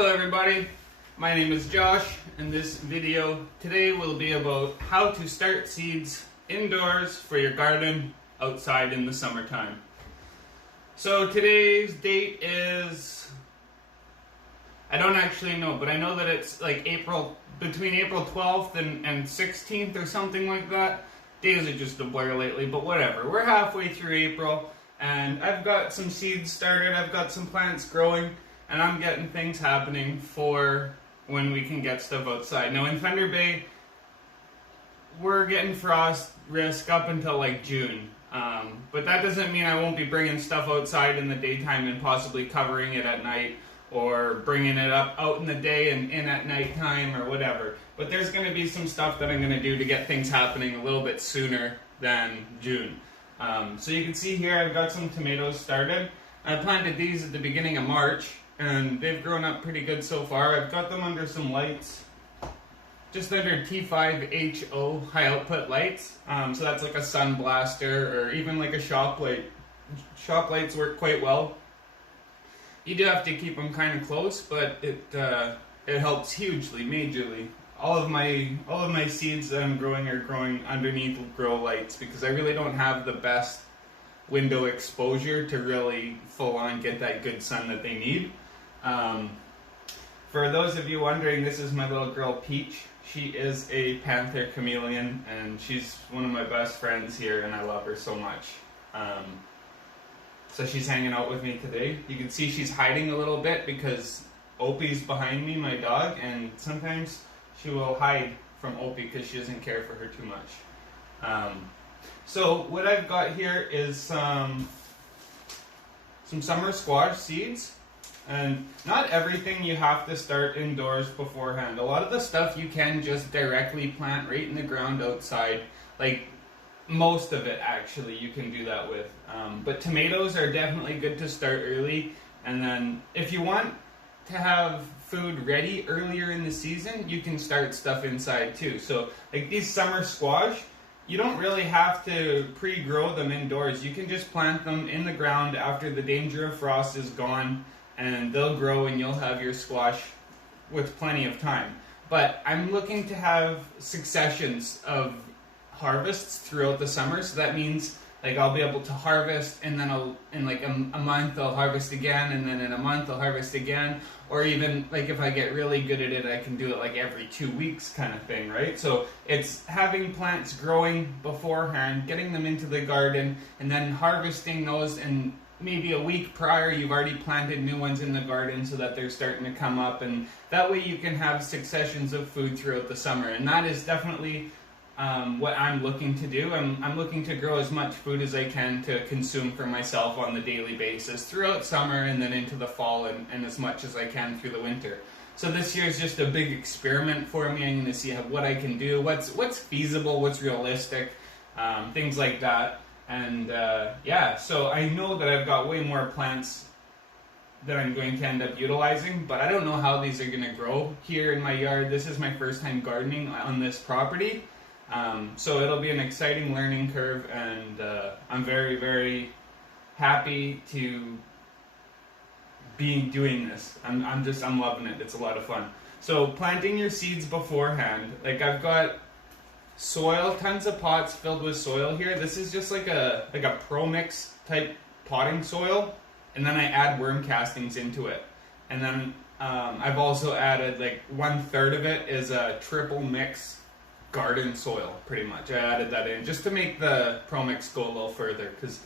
Hello everybody, my name is Josh, and this video today will be about how to start seeds indoors for your garden outside in the summertime. So today's date is, I don't actually know, but I know that it's like between April 12th and 16th or something like that. Days are just a blur lately, but whatever. We're halfway through April, and I've got some seeds started, I've got some plants growing, and I'm getting things happening for when we can get stuff outside. Now in Thunder Bay, we're getting frost risk up until like June. But that doesn't mean I won't be bringing stuff outside in the daytime and possibly covering it at night, or bringing it up out in the day and in at nighttime or whatever. But there's going to be some stuff that I'm going to do to get things happening a little bit sooner than June. So you can see here I've got some tomatoes started. I planted these at the beginning of March, and they've grown up pretty good so far. I've got them under some lights, just under T5HO high output lights. So that's like a sun blaster or even like a shop light. Shop lights work quite well. You do have to keep them kind of close, but it helps hugely, majorly. All of my seeds that I'm growing are growing underneath grow lights because I really don't have the best window exposure to really full on get that good sun that they need. For those of you wondering, this is my little girl Peach. She is a panther chameleon, and she's one of my best friends here, and I love her so much. So she's hanging out with me today. You can see she's hiding a little bit because Opie's behind me, my dog, and sometimes she will hide from Opie because she doesn't care for her too much. So what I've got here is some summer squash seeds. And not everything you have to start indoors beforehand. A lot of the stuff you can just directly plant right in the ground outside. Like most of it actually you can do that with. But tomatoes are definitely good to start early. And then if you want to have food ready earlier in the season, you can start stuff inside too. So like these summer squash, you don't really have to pre-grow them indoors. You can just plant them in the ground after the danger of frost is gone, and they'll grow and you'll have your squash with plenty of time. But I'm looking to have successions of harvests throughout the summer, so that means like I'll be able to harvest, and then in like a month I'll harvest again, and then in a month I'll harvest again, or even like if I get really good at it, I can do it like every 2 weeks kind of thing, right? So it's having plants growing beforehand, getting them into the garden, and then harvesting those, and maybe a week prior you've already planted new ones in the garden so that they're starting to come up, and that way you can have successions of food throughout the summer. And that is definitely what I'm looking to do. I'm looking to grow as much food as I can to consume for myself on the daily basis throughout summer and then into the fall, and as much as I can through the winter. So this year is just a big experiment for me. I'm going to see what I can do, what's feasible, what's realistic, things like that. And yeah, so I know that I've got way more plants that I'm going to end up utilizing, but I don't know how these are going to grow here in my yard. This is my first time gardening on this property. So it'll be an exciting learning curve, and I'm very, very happy to be doing this. I'm loving it. It's a lot of fun. So planting your seeds beforehand, like I've got soil, tons of pots filled with soil here. This is just like a Pro Mix type potting soil, and then I add worm castings into it. And then I've also added like 1/3 of it is a triple mix garden soil, pretty much. I added that in just to make the Pro Mix go a little further because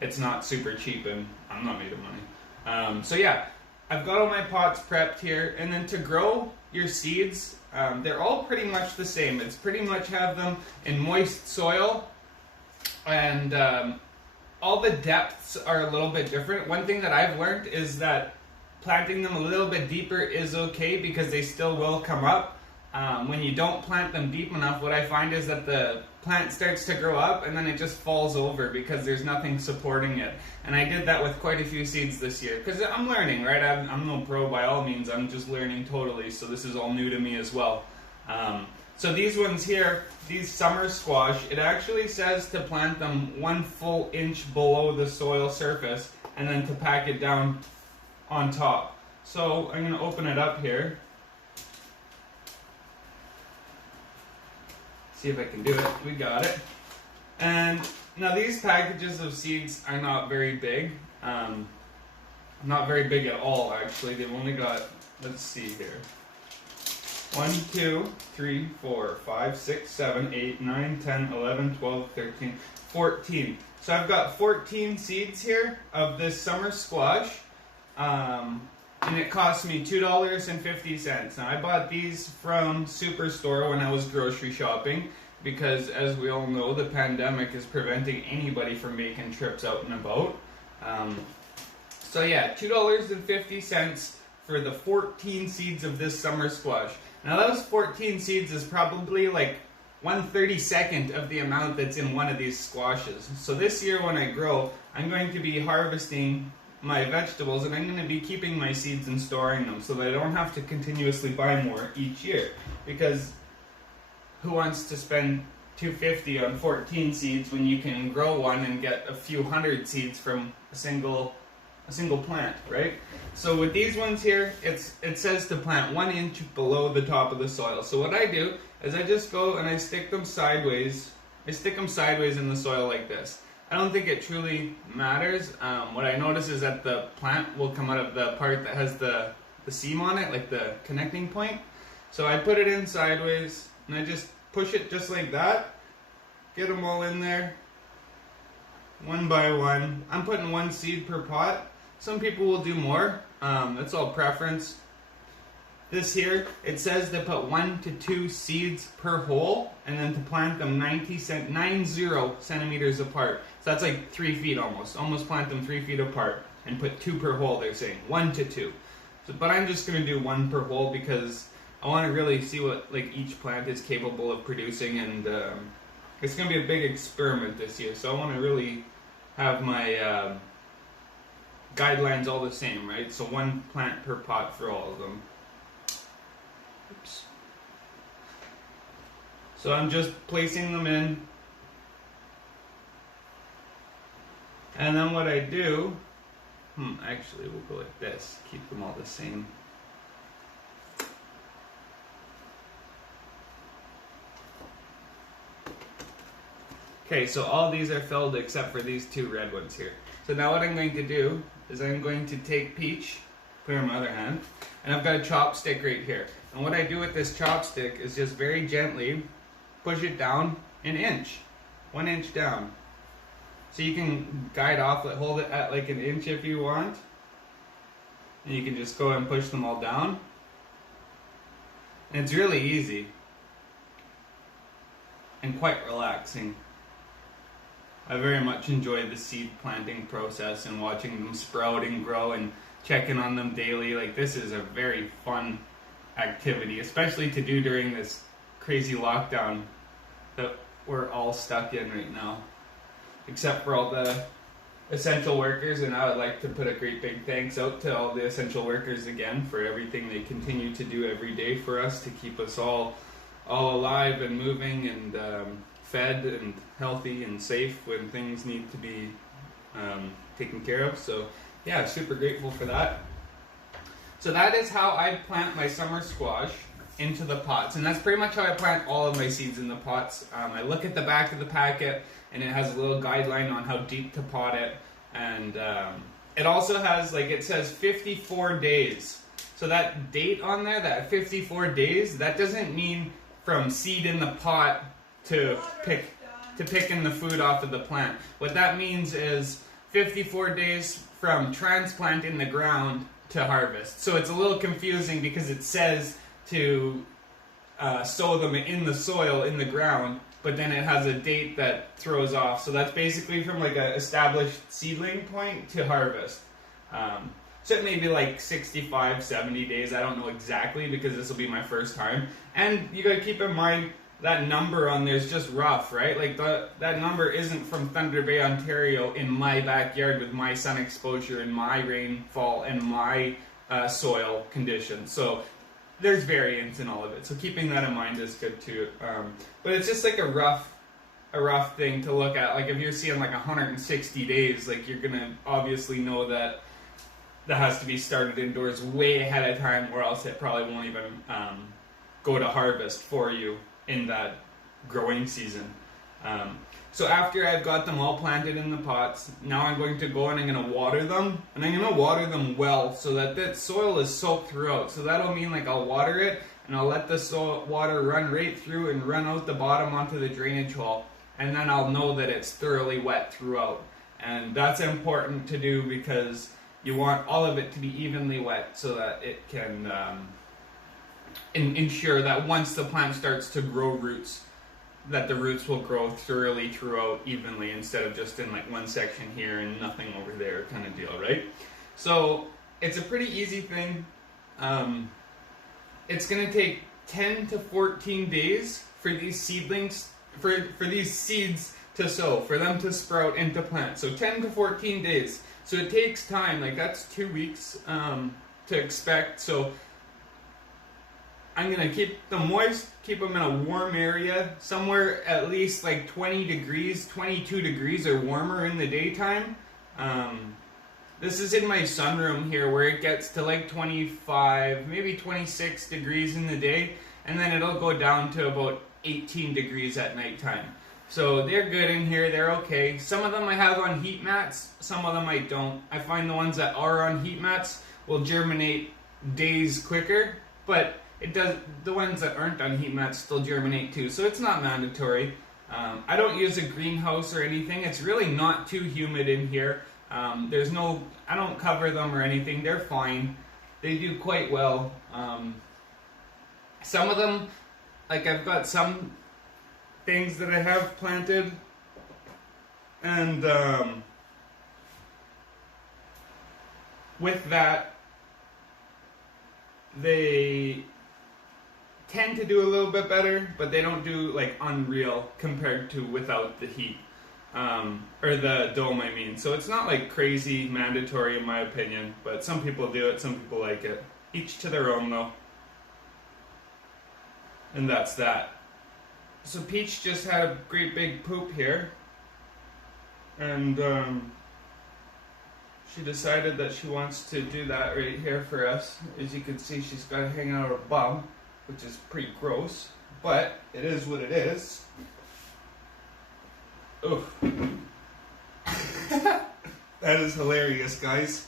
it's not super cheap and I'm not made of money. So yeah, I've got all my pots prepped here, and then to grow your seeds, they're all pretty much the same. It's pretty much have them in moist soil, and all the depths are a little bit different. One thing that I've learned is that planting them a little bit deeper is okay because they still will come up. When you don't plant them deep enough, what I find is that the plant starts to grow up and then it just falls over because there's nothing supporting it. And I did that with quite a few seeds this year because I'm learning, right? I'm no pro by all means. I'm just learning totally, so this is all new to me as well. So these ones here, these summer squash, it actually says to plant them 1 full inch below the soil surface and then to pack it down on top. So I'm going to open it up here. See if I can do it. We got it. And now these packages of seeds are not very big. Not very big at all, actually. They've only got, let's see here. 1, 2, 3, 4, 5, 6, 7, 8, 9, 10, 11, 12, 13, 14. So I've got 14 seeds here of this summer squash. And it cost me $2.50. Now I bought these from Superstore when I was grocery shopping because, as we all know, the pandemic is preventing anybody from making trips out and about. So yeah, $2.50 for the 14 seeds of this summer squash. Now those 14 seeds is probably like 1/32 of the amount that's in one of these squashes. So this year when I grow, I'm going to be harvesting my vegetables and I'm going to be keeping my seeds and storing them so that I don't have to continuously buy more each year. Because who wants to spend $2.50 on 14 seeds when you can grow one and get a few hundred seeds from a single plant, right? So with these ones here, it says to plant 1 inch below the top of the soil. So what I do is I just go and I stick them sideways. I stick them sideways in the soil like this. I don't think it truly matters. What I notice is that the plant will come out of the part that has the seam on it, like the connecting point. So I put it in sideways and I just push it just like that. Get them all in there, one by one. I'm putting 1 seed per pot. Some people will do more. That's all preference. This here, it says to put 1 to 2 seeds per hole and then to plant them 90 centimeters apart. So that's like 3 feet almost plant them 3 feet apart and put 2 per hole, they're saying, 1 to 2. So, but I'm just going to do 1 per hole because I want to really see what like each plant is capable of producing, and it's going to be a big experiment this year. So I want to really have my guidelines all the same, right? So 1 plant per pot for all of them. Oops. So I'm just placing them in. And then what I do, actually we'll go like this, keep them all the same. Okay, so all these are filled except for these 2 red ones here. So now what I'm going to do is I'm going to take Peach, put her in my other hand, and I've got a chopstick right here. And what I do with this chopstick is just very gently push it down an inch, 1 inch down. So you can guide off, hold it at like an inch if you want. And you can just go and push them all down. And it's really easy and quite relaxing. I very much enjoy the seed planting process and watching them sprout and grow and checking on them daily. Like, this is a very fun activity, especially to do during this crazy lockdown that we're all stuck in right now. Except for all the essential workers, and I would like to put a great big thanks out to all the essential workers again for everything they continue to do every day for us to keep us all alive and moving and fed and healthy and safe when things need to be taken care of. So yeah, super grateful for that. So that is how I plant my summer squash into the pots, and that's pretty much how I plant all of my seeds in the pots. I look at the back of the packet and it has a little guideline on how deep to pot it, and it also has, like, it says 54 days. So that date on there, that 54 days, that doesn't mean from seed in the pot to picking the food off of the plant. What that means is 54 days from transplant in the ground to harvest. So it's a little confusing because it says to sow them in the soil, in the ground, but then it has a date that throws off. So that's basically from like an established seedling point to harvest. So it may be like 65, 70 days. I don't know exactly because this will be my first time. And you gotta keep in mind that number on there is just rough, right? Like that number isn't from Thunder Bay, Ontario in my backyard with my sun exposure and my rainfall and my soil conditions. So there's variance in all of it. So keeping that in mind is good too. But it's just like a rough thing to look at. Like if you're seeing like 160 days, like you're gonna obviously know that that has to be started indoors way ahead of time, or else it probably won't even go to harvest for you in that growing season. So after I've got them all planted in the pots, now I'm going to go and I'm going to water them, and I'm going to water them well so that the soil is soaked throughout. So that'll mean like I'll water it and I'll let the water run right through and run out the bottom onto the drainage hole, and then I'll know that it's thoroughly wet throughout. And that's important to do because you want all of it to be evenly wet so that it can ensure that once the plant starts to grow roots, that the roots will grow thoroughly throughout evenly instead of just in like one section here and nothing over there kind of deal, right? So it's a pretty easy thing. It's going to take 10 to 14 days for these seedlings, for these seeds to sow, for them to sprout into plants. So 10 to 14 days. So it takes time, like that's 2 weeks to expect. So I'm going to keep them moist, keep them in a warm area, somewhere at least like 20 degrees, 22 degrees or warmer in the daytime. This is in my sunroom here where it gets to like 25, maybe 26 degrees in the day, and then it'll go down to about 18 degrees at nighttime. So they're good in here, they're okay. Some of them I have on heat mats, some of them I don't. I find the ones that are on heat mats will germinate days quicker, but the ones that aren't on heat mats still germinate too, so it's not mandatory. I don't use a greenhouse or anything. It's really not too humid in here. I don't cover them or anything. They're fine. They do quite well. Some of them, like I've got some things that I have planted, and with that, they tend to do a little bit better, but they don't do like unreal compared to without the heat, or the dome I mean. So it's not like crazy mandatory in my opinion, but some people do it, some people like it. Each to their own though. And that's that. So Peach just had a great big poop here, and she decided that she wants to do that right here for us. As you can see, she's got it hanging out her bum, which is pretty gross, but it is what it is. Oof. That is hilarious, guys.